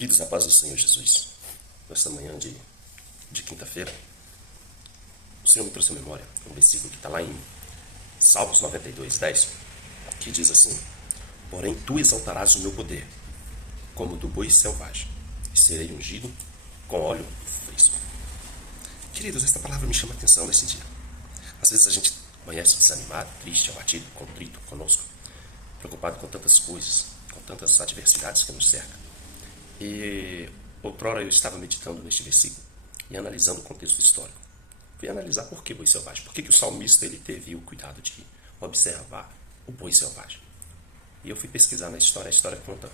Queridos, a paz do Senhor Jesus, nesta manhã de quinta-feira, o Senhor me trouxe à memória um versículo que está lá em Salmos 92:10, que diz assim: porém tu exaltarás o meu poder, como do boi selvagem, e serei ungido com óleo fresco. Queridos, esta palavra me chama a atenção nesse dia. Às vezes a gente amanhece desanimado, triste, abatido, contrito conosco, preocupado com tantas coisas, com tantas adversidades que nos cercam. E outrora eu estava meditando neste versículo e analisando o contexto histórico. Fui analisar por que boi selvagem. Por que o salmista ele teve o cuidado de observar o boi selvagem. E eu fui pesquisar na história. A história conta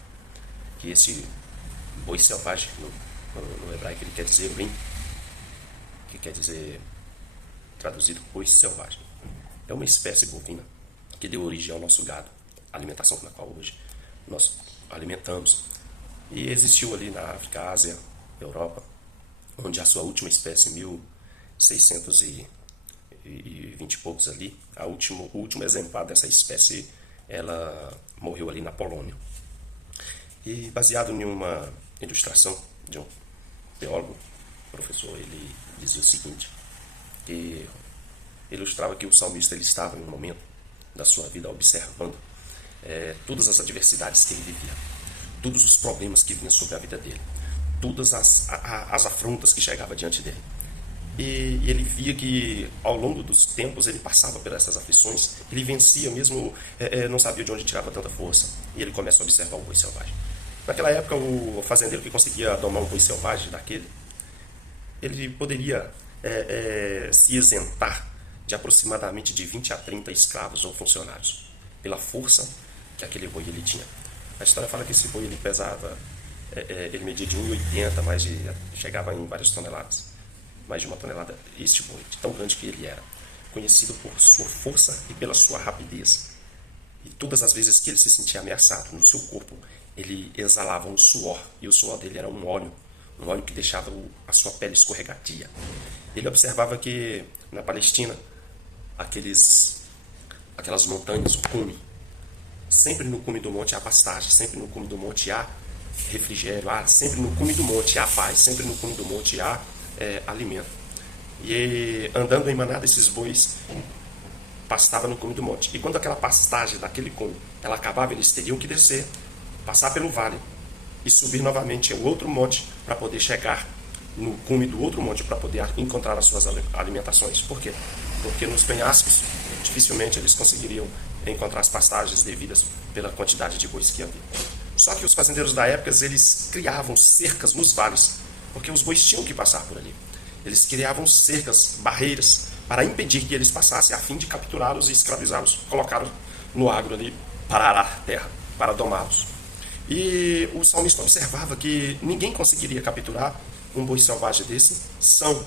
que esse boi selvagem, no hebraico, ele quer dizer rim, que quer dizer, traduzido, boi selvagem. É uma espécie bovina que deu origem ao nosso gado, a alimentação na qual hoje nós alimentamos. E existiu ali na África, Ásia, Europa, onde a sua última espécie, 1620 e poucos ali, o último exemplar dessa espécie, ela morreu ali na Polônia. E baseado em uma ilustração de um teólogo, professor, ele dizia o seguinte, que ilustrava que o salmista ele estava em um momento da sua vida observando todas as adversidades que ele vivia, todos os problemas que vinham sobre a vida dele, todas as afrontas que chegavam diante dele. E ele via que ao longo dos tempos ele passava por essas aflições, ele vencia mesmo, não sabia de onde tirava tanta força. E ele começa a observar o boi selvagem. Naquela época, o fazendeiro que conseguia domar um boi selvagem daquele, ele poderia se isentar de aproximadamente de 20 a 30 escravos ou funcionários, pela força que aquele boi ele tinha. A história fala que esse boi ele pesava, ele media de 1,80, mas chegava em várias toneladas, mais de uma tonelada, este boi, de tão grande que ele era, conhecido por sua força e pela sua rapidez. E todas as vezes que ele se sentia ameaçado no seu corpo, ele exalava um suor, e o suor dele era um óleo que deixava a sua pele escorregadia. Ele observava que na Palestina, aquelas montanhas, o cume, sempre no cume do monte há pastagem, sempre no cume do monte há refrigério, sempre no cume do monte há paz, sempre no cume do monte há alimento. E andando em manada, esses bois pastavam no cume do monte. E quando aquela pastagem daquele cume ela acabava, eles teriam que descer, passar pelo vale e subir novamente em outro monte para poder chegar no cume do outro monte para poder encontrar as suas alimentações. Por quê? Porque nos penhascos dificilmente eles conseguiriam encontrar as pastagens devidas pela quantidade de bois que havia. Só que os fazendeiros da época, eles criavam cercas nos vales, porque os bois tinham que passar por ali. Eles criavam cercas, barreiras, para impedir que eles passassem, a fim de capturá-los e escravizá-los, colocá-los no agro ali para arar a terra, para domá-los. E o salmista observava que ninguém conseguiria capturar um boi selvagem desse são,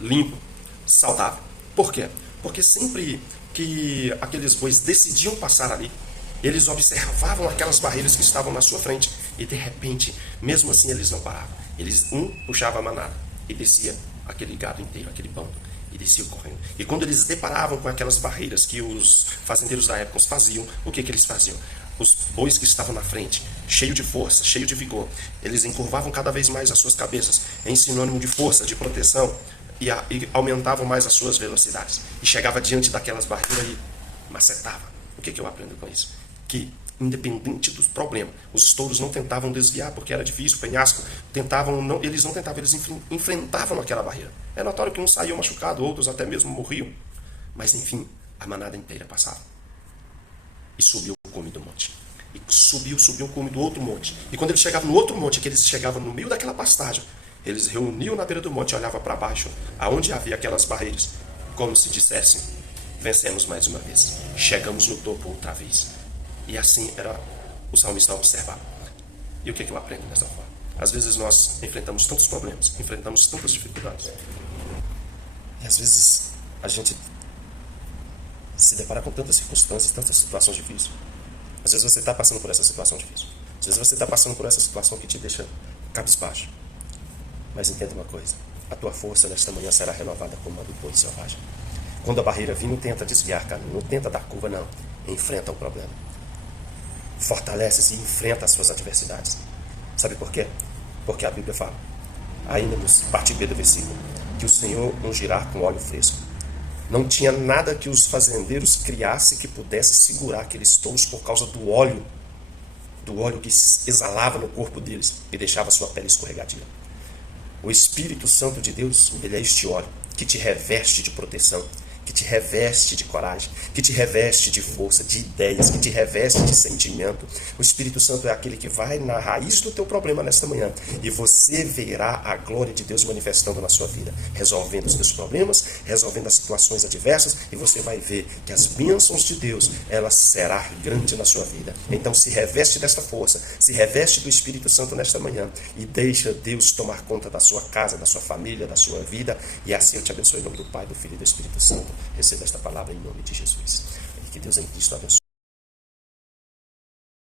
limpo, saudável. Por quê? Porque sempre que aqueles bois decidiam passar ali, eles observavam aquelas barreiras que estavam na sua frente e de repente, mesmo assim, eles não paravam. Um puxava a manada e descia aquele gado inteiro, aquele bando, e descia correndo. E quando eles deparavam com aquelas barreiras que os fazendeiros da época faziam, o que eles faziam? Os bois que estavam na frente, cheio de força, cheio de vigor, eles encurvavam cada vez mais as suas cabeças, em sinônimo de força, de proteção, e aumentavam mais as suas velocidades. E chegava diante daquelas barreiras e macetava. O que eu aprendo com isso? Que, independente dos problemas, os touros não tentavam desviar, porque era difícil, o penhasco, eles não tentavam, eles enfrentavam aquela barreira. É notório que uns saíam machucados, outros até mesmo morriam. Mas, enfim, a manada inteira passava. E subiu o cume do monte. E subiu o cume do outro monte. E quando eles chegavam no outro monte, que eles chegavam no meio daquela pastagem, eles reuniam na beira do monte e olhavam para baixo, aonde havia aquelas barreiras, como se dissessem: vencemos mais uma vez, chegamos no topo outra vez. E assim era o salmista observar. E o que eu aprendo dessa forma? Às vezes nós enfrentamos tantos problemas, enfrentamos tantas dificuldades. E às vezes a gente se depara com tantas circunstâncias, tantas situações difíceis. Às vezes você está passando por essa situação difícil. Às vezes você está passando por essa situação que te deixa cabisbaixo. Mas entenda uma coisa: a tua força nesta manhã será renovada como a do boi selvagem. Quando a barreira vir, não tenta desviar caminho, não tenta dar curva, não. Enfrenta o problema. Fortalece-se e enfrenta as suas adversidades. Sabe por quê? Porque a Bíblia fala, ainda no parte B do versículo, que o Senhor ungirá com óleo fresco. Não tinha nada que os fazendeiros criassem que pudesse segurar aqueles touros por causa do óleo que exalava no corpo deles e deixava sua pele escorregadia. O Espírito Santo de Deus, ele é este óleo que te reveste de proteção, que te reveste de coragem, que te reveste de força, de ideias, que te reveste de sentimento. O Espírito Santo é aquele que vai na raiz do teu problema nesta manhã e você verá a glória de Deus manifestando na sua vida, resolvendo os teus problemas, resolvendo as situações adversas, e você vai ver que as bênçãos de Deus, ela será grande na sua vida. Então se reveste desta força, se reveste do Espírito Santo nesta manhã e deixa Deus tomar conta da sua casa, da sua família, da sua vida, e assim eu te abençoe em nome do Pai, do Filho e do Espírito Santo. Receba esta palavra em nome de Jesus. E que Deus em Cristo abençoe.